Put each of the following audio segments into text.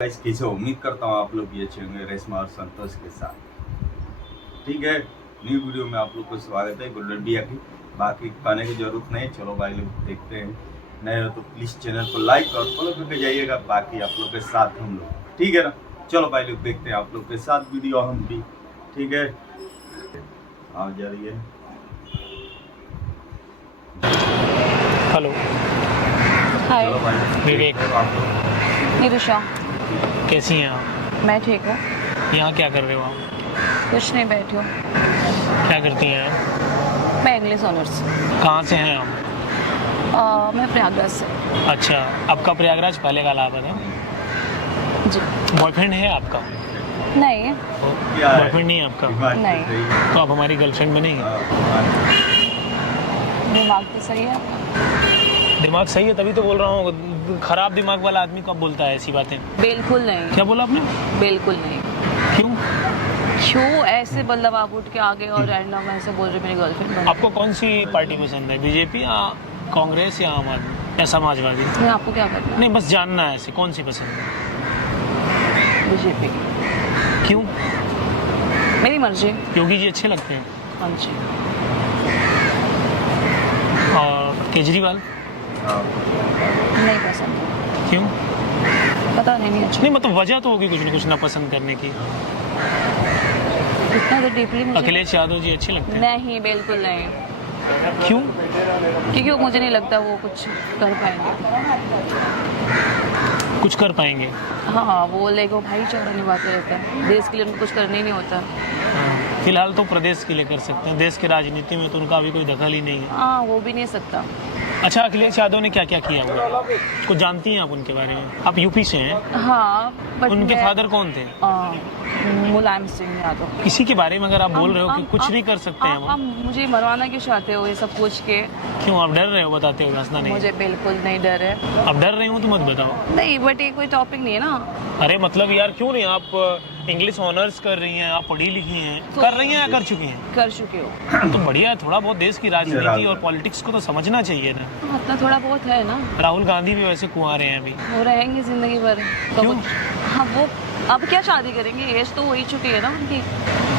Guys कैसे उम्मीद करता हूँ आप लोग भी अच्छे होंगे रेशमा और संतोष के साथ। ठीक है, न्यू वीडियो में आप लोग को स्वागत है गोल्डन बिया की। बाकी कहने की जरूरत नहीं, चलो भाई लोग देखते हैं। नए हो तो प्लीज़ चैनल को लाइक और फॉलो करके जाइएगा। बाकी आप लोग के साथ हम लोग, ठीक है ना। चलो भाई लोग देखते हैं आप लोग के साथ वीडियो हम भी, ठीक है। आ जा रही है। हेलो हाय चलो भाई विवेक। आप लोग निरुषा, कैसी हैं आप? मैं ठीक हूँ। यहाँ क्या कर रहे हो आप? कुछ नहीं, बैठी हूँ। क्या करती हैं आप? मैं इंग्लिश ऑनर्स। कहाँ से हैं आप? मैं प्रयागराज से। अच्छा, आपका प्रयागराज पहले का इलाहाबाद है? जी। बॉयफ्रेंड है आपका? नहीं। क्या है? बॉयफ्रेंड नहीं है आपका? दिमाग नहीं। सही है। तो आप हमारी गर्लफ्रेंड बनेंगे? दिमाग तो सही है आपका। दिमाग सही है तभी तो बोल रहा हूँ। खराब दिमाग वाला आदमी कब बोलता है ऐसी बातें? बिल्कुल नहीं। क्या बोला आपने? बिल्कुल नहीं। क्यों? क्यों ऐसे मतलब आप उठ के आगे और रैंडम ऐसे बोल रहे मेरी गर्लफ्रेंड बनो? आपको कौन सी पार्टी पसंद है, बीजेपी या कांग्रेस या आम आदमी या समाजवादी? मैं आपको क्या करना है? नहीं, बस जानना है ऐसे कौन सी पसंद है। बीजेपी। क्यों? मेरी मर्जी। योगी जी अच्छे लगते हैं? हाँ जी। और केजरीवाल? नहीं पसंद। क्यों? पता नहीं अच्छा। नहीं मतलब वजह तो होगी कुछ ना कुछ ना पसंद करने की। इतना तो डीपली मुझे अखिलेश यादव जी अच्छे लगते हैं? नहीं, बिल्कुल नहीं। क्यों? क्योंकि मुझे नहीं लगता वो कुछ कर पाएंगे। कुछ कर पाएंगे? हाँ, वो लेको भाईचारा निभाते रहते हैं। देश के लिए उनको कुछ करना ही नहीं होता। हाँ, फिलहाल तो प्रदेश के लिए कर सकते हैं, देश की राजनीति में तो उनका अभी कोई दखल ही नहीं है। हाँ, वो भी नहीं सकता। अच्छा, अखिलेश यादव ने क्या क्या किया हुआ है? कुछ जानती हैं आप उनके बारे में? आप यूपी से हैं? हाँ, बट उनके फादर कौन थे? मुलायम सिंह यादव। किसी के बारे में अगर आप बोल रहे हो कि कुछ आप- नहीं कर सकते हैं आप वो? मुझे मरवाना क्यों चाहते हो ये सब पूछ के? क्यों आप डर रहे हो? बताते हो, हंसना नहीं। मुझे बिल्कुल नहीं डर है। आप डर रहे हो तो मत बताओ। नहीं, बट ये कोई टॉपिक नहीं है ना। अरे मतलब यार क्यों नहीं? आप इंग्लिश ऑनर्स कर रही हैं, आप पढ़ी लिखी हैं, कर रही हैं या कर चुकी हैं? कर चुके हो। तो बढ़िया है, थोड़ा बहुत देश की राजनीति और पॉलिटिक्स को तो समझना चाहिए ना। हाँ, इतना थोड़ा बहुत है ना। राहुल गांधी भी वैसे कुंवारे हैं अभी। वो रहेंगे जिंदगी भर तो क्यों? हाँ, वो अब क्या शादी करेंगे? एज तो हो ही चुकी है ना उनकी।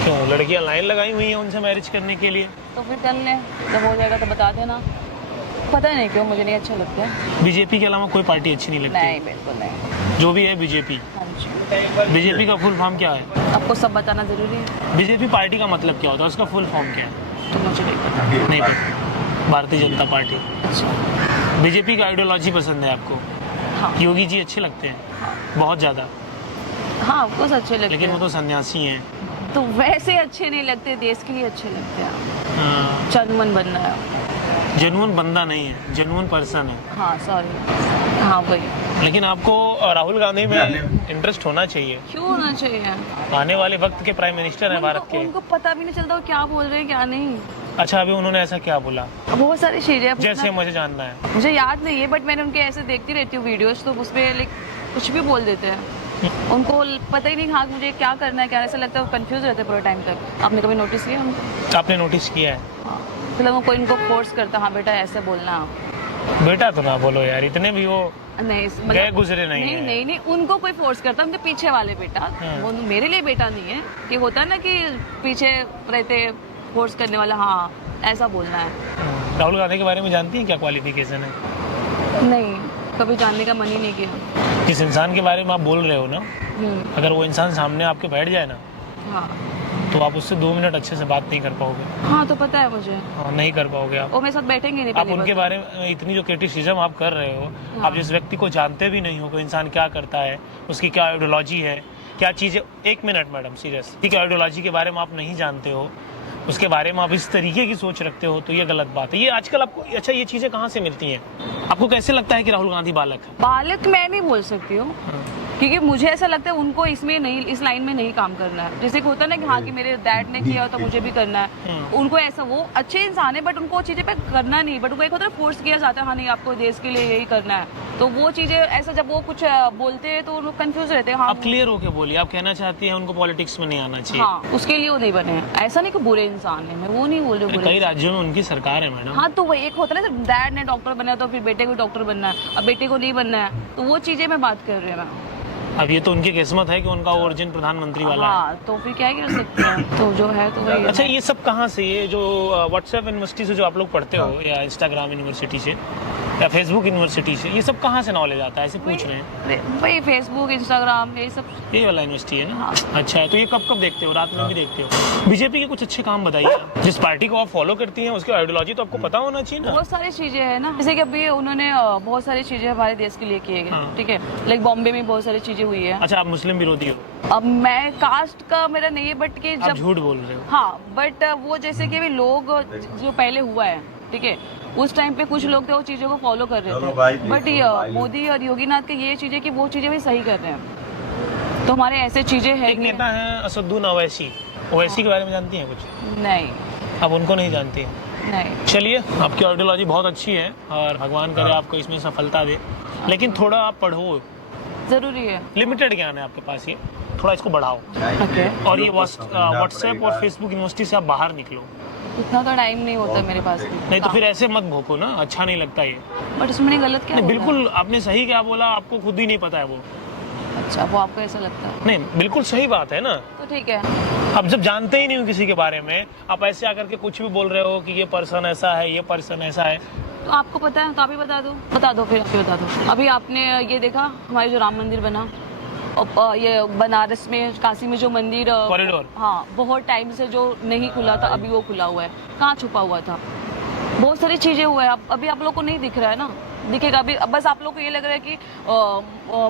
क्यों? लड़कियां लाइन लगाई हुई हैं उनसे मैरिज करने के लिए। तो फिर कर लें, जब हो जाएगा तो बता देना। पता नहीं क्यों मुझे नहीं अच्छा लगता है। बीजेपी के अलावा कोई पार्टी अच्छी नहीं लगती? नहीं, बिल्कुल नहीं। जो भी है बीजेपी। हाँ जी। बीजेपी का फुल फॉर्म क्या है? आपको सब बताना जरूरी है? बीजेपी पार्टी का मतलब क्या होता है, उसका फुल फॉर्म क्या है? तो मुझे नहीं पता। नहीं पता। भारतीय जनता पार्टी। अच्छा। बीजेपी का आइडियोलॉजी पसंद है आपको? हाँ। योगी जी अच्छे लगते हैं? हाँ। बहुत ज़्यादा? हाँ, आपको अच्छे लगते लेकिन वो हैं तो सन्यासी हैं। तो वैसे अच्छे नहीं लगते, देश के लिए अच्छे लगते हैं। हाँ, चंदमन बनना है। जेन्युइन बंदा नहीं है, जेन्युइन पर्सन है। हाँ, सॉरी। हाँ, वही। लेकिन आपको राहुल गांधी में इंटरेस्ट होना चाहिए। क्यों होना चाहिए? आने वाले वक्त के प्राइम मिनिस्टर हैं भारत के। उनको पता भी नहीं चलता वो क्या बोल रहे हैं क्या नहीं। अच्छा, अभी उन्होंने ऐसा क्या बोला? बहुत सारी चीजें जैसे मुझे जानना है। मुझे याद नहीं है, बट मैंने उनके ऐसे देखती रहती हूँ वीडियोस, तो उसमें लाइक कुछ भी बोल देते हैं। उनको पता ही नहीं हाँ मुझे क्या करना है, क्या ऐसा लगता है वो कंफ्यूज रहते हैं पूरे टाइम तक। आपने कभी नोटिस किया उनको? आपने नोटिस किया है? हाँ, मतलब वो कोई इनको फोर्स करता, हाँ बेटा ऐसे बोलना। बेटा तो ना बोलो यार, इतने भी वो नहीं गए गुजरे नहीं नहीं, हैं। नहीं नहीं, उनको कोई फोर्स करता, उनके पीछे वाले बेटा। वो मेरे लिए बेटा नहीं है कि होता है ना कि पीछे रहते फोर्स करने वाला, हाँ ऐसा बोलना है। राहुल गांधी के बारे में जानती हैं क्या क्वालिफिकेशन है? नहीं, कभी जानने का मन ही नहीं किया। जिस इंसान के बारे में आप बोल रहे हो ना, हम्म। अगर वो इंसान सामने आपके बैठ जाए ना, हाँ। तो आप उससे 2 मिनट अच्छे से बात नहीं कर पाओगे। हाँ, तो पता है मुझे। हाँ, नहीं कर पाओगे आप। वो मेरे साथ बैठेंगे नहीं आप पहली उनके बात बारे में इतनी जो क्रिटिसिज्म आप कर रहे हो, हाँ। आप जिस व्यक्ति को जानते भी नहीं हो कोई इंसान क्या करता है, उसकी क्या आइडियोलॉजी है, क्या चीज़ें। 1 मिनट मैडम, सीरियस, ठीक है, आइडियोलॉजी के बारे में आप नहीं जानते हो, उसके बारे में आप इस तरीके की सोच रखते हो, तो ये गलत बात है। ये आजकल आपको, अच्छा ये चीज़ें कहाँ से मिलती हैं? आपको कैसे लगता है कि राहुल गांधी बालक है? बालक मैं नहीं बोल सकती हूँ, क्योंकि मुझे ऐसा लगता है उनको इसमें नहीं, इस लाइन में नहीं काम करना है। जैसे कि होता है ना कि हाँ कि मेरे डैड ने किया तो मुझे भी करना है। उनको ऐसा, वो अच्छे इंसान है बट उनको वो चीज़ें पे करना नहीं, बट उनको एक होता है फोर्स किया जाता है, हाँ नहीं आपको देश के लिए यही करना है। तो वो चीज़ें ऐसा जब वो कुछ बोलते हैं तो वो कंफ्यूज रहते हैं। हाँ, आप क्लियर होके बोलिए, आप कहना चाहती हैं उनको पॉलिटिक्स में नहीं आना चाहिए? हाँ, उसके लिए वो नहीं बने हैं। ऐसा नहीं कि बुरे इंसान है, मैं वो नहीं बोल रही हूँ। कई राज्यों में उनकी सरकार है मैडम। हाँ, तो वो एक होता है ना, डैड ने डॉक्टर बनना है तो फिर बेटे को डॉक्टर बनना है, अब बेटे को नहीं बनना है, तो वो चीज़ें मैं बात कर रही हूँ। मैं अब ये तो उनकी किस्मत है कि उनका ओरिजिन प्रधानमंत्री वाला है। हाँ, तो फिर क्या ही कर सकते हैं, तो जो है तो वही है। अच्छा, ये सब कहाँ से, ये जो व्हाट्सएप यूनिवर्सिटी से जो आप लोग पढ़ते हो, या इंस्टाग्राम यूनिवर्सिटी से, या फेसबुक यूनिवर्सिटी से, ये सब कहाँ से नॉलेज आता है, ऐसे पूछ रहे हैं? वही फेसबुक, इंस्टाग्राम, ये सब। ये वाला यूनिवर्सिटी है ना? हाँ। अच्छा है, तो ये कब कब देखते हो, रात में भी देखते हो? बीजेपी के कुछ अच्छे काम बताइए। जिस पार्टी को आप फॉलो करती हैं उसकी आइडियोलॉजी तो आपको पता होना चाहिए ना। बहुत सारी चीजें हैं ना, जैसे कि अभी उन्होंने बहुत सारी चीजें हमारे देश के लिए किए गए, हाँ। ठीक है। लाइक बॉम्बे में बहुत सारी चीजें हुई है। अच्छा, आप मुस्लिम विरोधी हो? अब मैं कास्ट का मेरा नहीं है, बट कि आप जब झूठ बोल रहे हो। हाँ, बट वो जैसे कि भी लोग जो पहले हुआ है, ठीक है, उस टाइम पे कुछ लोग थे वो चीजों को फॉलो कर रहे चलो भाई, थे, बट मोदी और योगीनाथ के ये चीजें कि वो चीजें भी सही कर रहे हैं। तो हमारे ऐसे चीजें हैं एक कि नेता है असदुद्दीन ओवैसी, ओवैसी के बारे में जानती हैं कुछ? नहीं आप उनको नहीं जानती हैं? नहीं। चलिए, आपकी आइडियोलॉजी बहुत अच्छी है और भगवान करे आपको इसमें सफलता दे, लेकिन थोड़ा आप पढ़ो, जरूरी है। लिमिटेड ज्ञान है आपके पास, ये थोड़ा इसको बढ़ाओ। ओके। और ये व्हाट्सएप और फेसबुक यूनिवर्सिटी से आप बाहर निकलो। उतना तो टाइम नहीं होता मेरे पास भी। नहीं तो फिर ऐसे मत भोको ना, अच्छा नहीं लगता ये। बट उसमें गलत क्या नहीं, बोला? बिल्कुल आपने सही क्या बोला, आपको खुद ही नहीं पता है वो। अच्छा, वो आपको ऐसा लगता है? नहीं, बिल्कुल सही बात है ना। तो ठीक है। अब जब जानते ही नहीं हो किसी के बारे में, आप ऐसे आकर के कुछ भी बोल रहे हो कि ये पर्सन ऐसा है, ये पर्सन ऐसा है। तो आपको पता है तो आप ही बता दो फिर, आप ही बता दो। अभी आपने ये देखा हमारे जो राम मंदिर बना, और ये बनारस में काशी में जो मंदिर कॉरिडोर, हाँ, बहुत टाइम से जो नहीं खुला था, अभी वो खुला हुआ है। कहाँ छुपा हुआ था? बहुत सारी चीजें हुआ है, अभी आप लोग को नहीं दिख रहा है ना, दिखेगा अभी। बस आप लोग को ये लग रहा है कि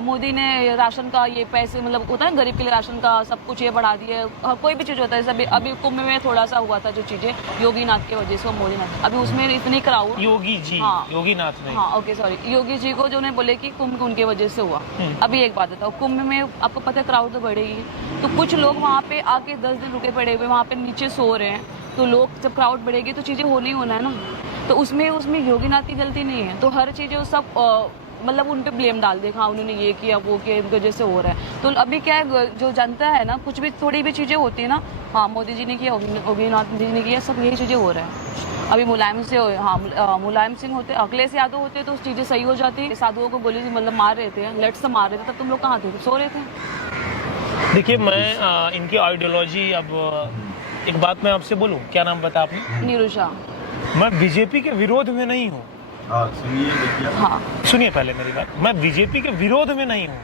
मोदी ने राशन का ये पैसे, मतलब होता है गरीब के लिए राशन का सब कुछ ये बढ़ा दिया है। कोई भी चीज होता है, जैसे अभी कुंभ में थोड़ा सा हुआ था जो चीजें योगीनाथ की वजह से, और मोदीनाथ, अभी उसमें इतनी क्राउड। योगी जी, हाँ। योगीनाथ नहीं। हाँ, ओके, सॉरी, योगी जी को जो उन्हें बोले कि कुंभ उनकी वजह से हुआ। अभी एक बात बताओ, कुंभ में आपको पता है क्राउड तो बढ़ेगी, तो कुछ लोग वहाँ पे आके 10 दिन रुके पड़े हुए, वहाँ पे नीचे सो रहे हैं, तो लोग जब क्राउड बढ़ेगी तो चीजें होनी होना है ना। तो उसमें योगीनाथ की गलती नहीं है, तो हर चीजें सब मतलब उन पे ब्लेम डाल दे, हाँ उन्होंने ये किया वो किया, इनकी वजह से हो रहा है। तो अभी क्या है, जो जनता है ना, कुछ भी थोड़ी भी चीजें होती है ना, हाँ मोदी जी ने किया, योगीनाथ जी ने किया, सब यही चीजें हो रहा है। अभी मुलायम से, हाँ मुलायम सिंह होते, अखिलेश यादव होते तो चीजें सही हो जाती। साधुओं को गोली मतलब मार रहे थे, लेट से मार रहे थे, तब तुम लोग कहाँ थे? सो रहे थे। देखिए, मैं इनकी आइडियोलॉजी, अब एक बात मैं आपसे बोलूं, क्या नाम बता आपने? नीरूषा। मैं बीजेपी के विरोध में नहीं हूँ। सुनिए देखिए, हाँ, सुनिए पहले मेरी बात, मैं बीजेपी के विरोध में नहीं हूँ,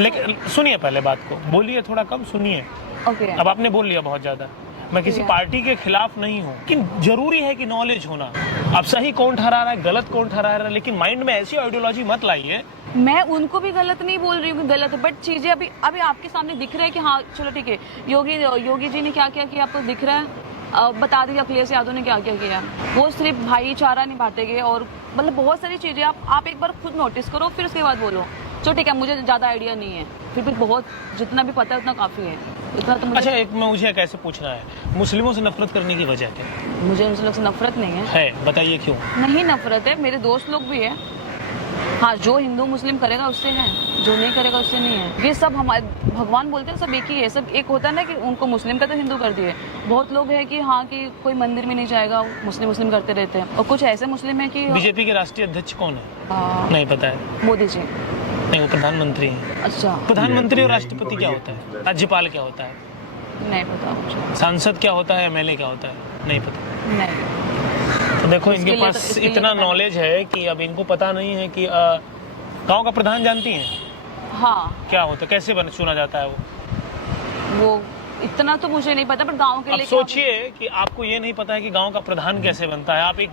लेकिन सुनिए पहले बात को, बोलिए थोड़ा कम, सुनिए। ओके। अब आपने बोल लिया बहुत ज्यादा। मैं किसी पार्टी के खिलाफ नहीं हूँ, लेकिन जरूरी है कि नॉलेज होना। अब सही कौन ठहरा रहा है, गलत कौन ठहरा रहा है, लेकिन माइंड में ऐसी आइडियोलॉजी मत लाइए। मैं उनको भी गलत नहीं बोल रही हूँ कि गलत है, बट चीजें अभी आपके सामने दिख रहा है कि हाँ चलो ठीक है, योगी जी ने क्या क्या किया आपको दिख रहा है। बता दीजिए अखिलेश यादव ने क्या क्या किया। वो सिर्फ भाईचारा निभाते गए, और मतलब बहुत सारी चीजें आप एक बार खुद नोटिस करो, फिर उसके बाद बोलो। चलो ठीक है, मुझे ज्यादा आइडिया नहीं है, फिर भी बहुत जितना भी पता है उतना काफी है, उतना तो मुझे। अच्छा, मुझे कैसे पूछना है, मुस्लिमों से नफरत करने की वजह क्या मुझे उन लोग से नफरत नहीं है? बताइए क्यों नहीं नफरत है, मेरे दोस्त लोग भी है। हाँ, जो हिंदू मुस्लिम करेगा उससे है, जो नहीं करेगा उससे नहीं है। ये सब हमारे भगवान बोलते हैं, सब एक ही है। सब एक होता है ना कि उनको मुस्लिम का तो हिंदू कर दिए। बहुत लोग हैं कि हाँ कि कोई मंदिर में नहीं जाएगा, मुस्लिम करते रहते हैं, और कुछ ऐसे मुस्लिम है कि। बीजेपी के राष्ट्रीय अध्यक्ष कौन है? नहीं पता है। मोदी जी। नहीं, वो प्रधानमंत्री हैं। अच्छा, प्रधानमंत्री और राष्ट्रपति क्या होता है? राज्यपाल क्या होता है? नहीं पता मुझे। सांसद क्या होता है? MLA क्या होता है? नहीं पता। नहीं। तो देखो, इनके पास इतना नॉलेज है कि अब इनको पता नहीं है कि गांव का प्रधान जानती हैं? हाँ। क्या होता है, कैसे चुना जाता है वो इतना तो मुझे नहीं पता, पर गांव के लिए। अब सोचिए कि आपको ये नहीं पता है कि गांव का प्रधान कैसे बनता है। आप एक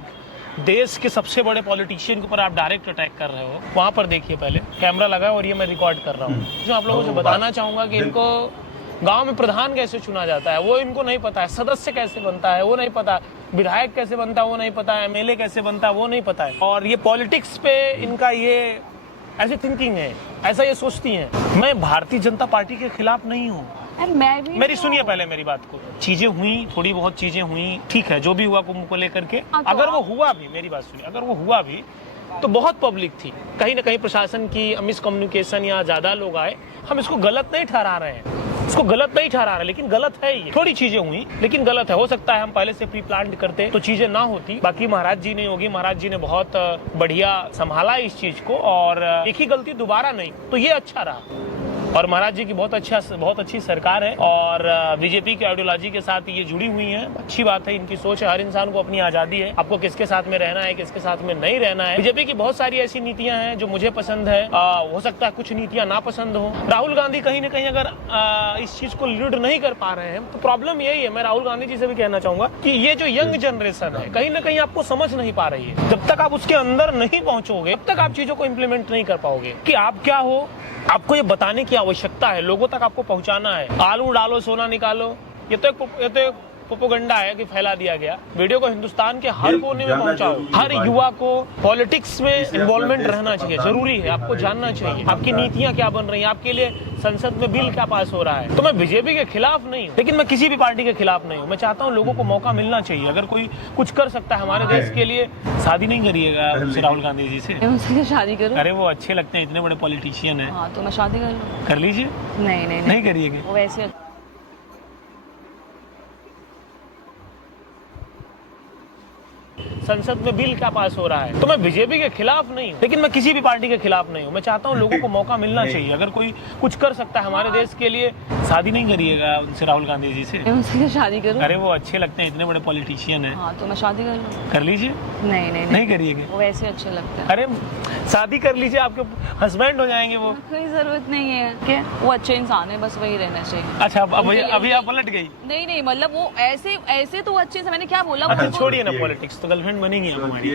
देश के सबसे बड़े पॉलिटिशियन के ऊपर आप डायरेक्ट अटैक कर रहे हो। वहां पर देखिए, पहले कैमरा लगा और ये मैं रिकॉर्ड कर रहा हूँ। जो आप लोगों से बताना चाहूंगा कि इनको गांव में प्रधान कैसे चुना जाता है वो इनको नहीं पता है, सदस्य कैसे बनता है वो नहीं पता, विधायक कैसे बनता है वो नहीं पता है, MLA कैसे बनता है वो नहीं पता है। और ये पॉलिटिक्स पे इनका ये ऐसी थिंकिंग है, ऐसा ये सोचती हैं। मैं भारतीय जनता पार्टी के खिलाफ नहीं हूँ। मैं भी मेरी सुनिए पहले मेरी बात को। चीजें हुई, थोड़ी बहुत चीजें हुई, ठीक है, जो भी हुआ कुंभ को लेकर के। अगर वो हुआ भी, मेरी बात सुनिए, अगर वो हुआ भी तो बहुत पब्लिक थी, कहीं ना कहीं प्रशासन की मिसकम्युनिकेशन या ज्यादा लोग आए। हम इसको गलत नहीं ठहरा रहे हैं, इसको गलत नहीं ठहरा रहे, लेकिन गलत है ये। थोड़ी चीजें हुई लेकिन गलत है। हो सकता है हम पहले से प्री प्लान करते तो चीजें ना होती। बाकी महाराज जी ने, योगी महाराज जी ने बहुत बढ़िया संभाला इस चीज को, और एक ही गलती दोबारा नहीं, तो ये अच्छा रहा। और महाराज जी की बहुत अच्छी सरकार है और बीजेपी की आइडियोलॉजी के साथ ये जुड़ी हुई है। अच्छी बात है, इनकी सोच है, हर इंसान को अपनी आजादी है, आपको किसके साथ में रहना है, किसके साथ में नहीं रहना है। बीजेपी की बहुत सारी ऐसी नीतियां हैं जो मुझे पसंद है, हो सकता है कुछ नीतियां ना पसंद हो। राहुल गांधी कहीं ना कहीं अगर इस चीज को लीड नहीं कर पा रहे हैं तो प्रॉब्लम यही है। मैं राहुल गांधी जी से भी कहना चाहूंगा कि ये जो यंग जनरेशन है कहीं ना कहीं आपको समझ नहीं पा रही है। जब तक आप उसके अंदर नहीं पहुंचोगे तब तक आप चीजों को इम्प्लीमेंट नहीं कर पाओगे कि आप क्या हो। आपको ये बताने की आवश्यकता है, लोगों तक आपको पहुंचाना है। आलू डालो सोना निकालो, ये तो एक प्रोपेगेंडा है कि फैला दिया गया। वीडियो को हिंदुस्तान के हर कोने में पहुंचाओ। हर युवा को पॉलिटिक्स में इन्वॉल्वमेंट रहना चाहिए, जरूरी है। आपको जानना चाहिए आपकी नीतियां क्या बन रही हैं, आपके लिए संसद में बिल क्या पास हो रहा है। तो मैं बीजेपी के खिलाफ नहीं हूँ, लेकिन मैं किसी भी पार्टी के खिलाफ नहीं हूँ। मैं चाहता हूँ लोगों को मौका मिलना चाहिए। अगर कोई कुछ कर सकता है हमारे देश के लिए, शादी नहीं करिएगा उससे, राहुल गांधी जी से। उनसे शादी करूं? अरे वो अच्छे लगते हैं, इतने बड़े पॉलिटिशियन है। हाँ तो मैं शादी कर लूं? कर लीजिए। नहीं करिएगा। वो वैसे संसद में बिल क्या पास हो रहा है। तो मैं बीजेपी के खिलाफ नहीं हूँ, लेकिन मैं किसी भी पार्टी के खिलाफ नहीं हूँ। मैं चाहता हूँ लोगों को मौका मिलना चाहिए। अगर कोई कुछ कर सकता है हमारे देश के लिए, शादी नहीं करिएगा उनसे, राहुल गांधी जी से। उनसे शादी करूं? अरे वो अच्छे लगते हैं, इतने बड़े पॉलिटिशियन है। हाँ तो मैं शादी कर लूं? कर लीजिए। नहीं करिएगा। वो वैसे अच्छे लगते हैं। अरे शादी कर लीजिए, आपके हस्बैंड हो जाएंगे वो। कोई जरूरत नहीं है क्या, वो अच्छे इंसान है, बस वही रहना चाहिए। अच्छा अभी आप पलट गई। नहीं मतलब वो ऐसे तो अच्छे से, मैंने क्या बोला? अच्छा वो छोड़िए ना पॉलिटिक्स, तो गर्लफ्रेंड बनेंगी आप हमारी।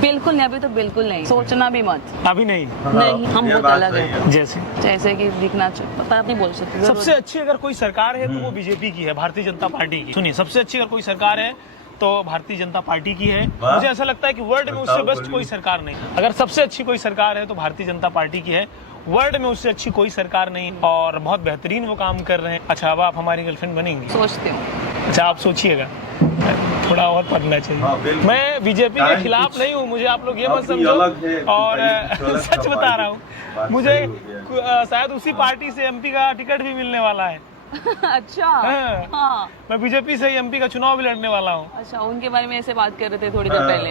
बिल्कुल नहीं, अभी तो बिल्कुल नहीं, सोचना भी मत। अभी नहीं। नहीं, हम बहुत अलग है। जैसे कि दिखना चाहिए, पता नहीं बोल सकते। सबसे अच्छी अगर कोई सरकार है तो वो बीजेपी की है, भारतीय जनता पार्टी की। सुनिए, सबसे अच्छी अगर कोई सरकार है तो भारतीय जनता पार्टी की है। मुझे ऐसा लगता है कि वर्ल्ड में उससे बेस्ट कोई सरकार नहीं। अगर सबसे अच्छी कोई सरकार है तो भारतीय जनता पार्टी की है, वर्ल्ड में उससे अच्छी कोई सरकार नहीं, और बहुत बेहतरीन वो काम कर रहे हैं। अच्छा अब आप हमारी गर्लफ्रेंड बनेंगी? सोचती हूँ। अच्छा आप सोचिएगा, थोड़ा और पढ़ना चाहिए। मैं बीजेपी के खिलाफ नहीं हूँ, मुझे आप लोग ये मत समझो। और सच बता रहा हूँ, मुझे शायद उसी पार्टी से एमपी का टिकट भी मिलने वाला है। अच्छा हाँ। मैं बीजेपी से एमपी का चुनाव भी लड़ने वाला हूँ। अच्छा, उनके बारे में ऐसे बात कर रहे थे थोड़ी देर पहले।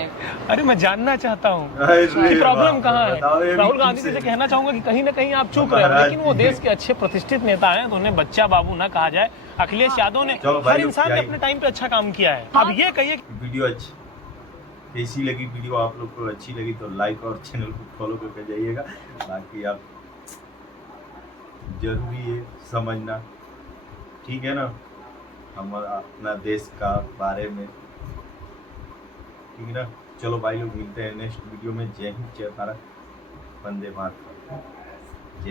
अरे मैं जानना चाहता हूँ कि प्रॉब्लम कहाँ है। राहुल गांधी जी से कहना चाहूंगा कि कहीं ना कहीं आप चूक रहे हो, लेकिन वो देश के अच्छे प्रतिष्ठित नेता हैं तो उन्हें बच्चा बाबू ना कहा जाए। अखिलेश यादव ने, हर इंसान ने अपने टाइम पे अच्छा काम किया है। अब ये कहिए वीडियो कैसी लगी, वीडियो आप लोग को अच्छी लगी तो लाइक और चैनल को फॉलो करके जाइएगा। बाकी आप जरूरी है समझना, ठीक है ना, हमारा अपना देश का बारे में, ठीक है ना। चलो भाई लोग, मिलते हैं नेक्स्ट वीडियो में। जय हिंद, जय भारत, वंदे मातरम।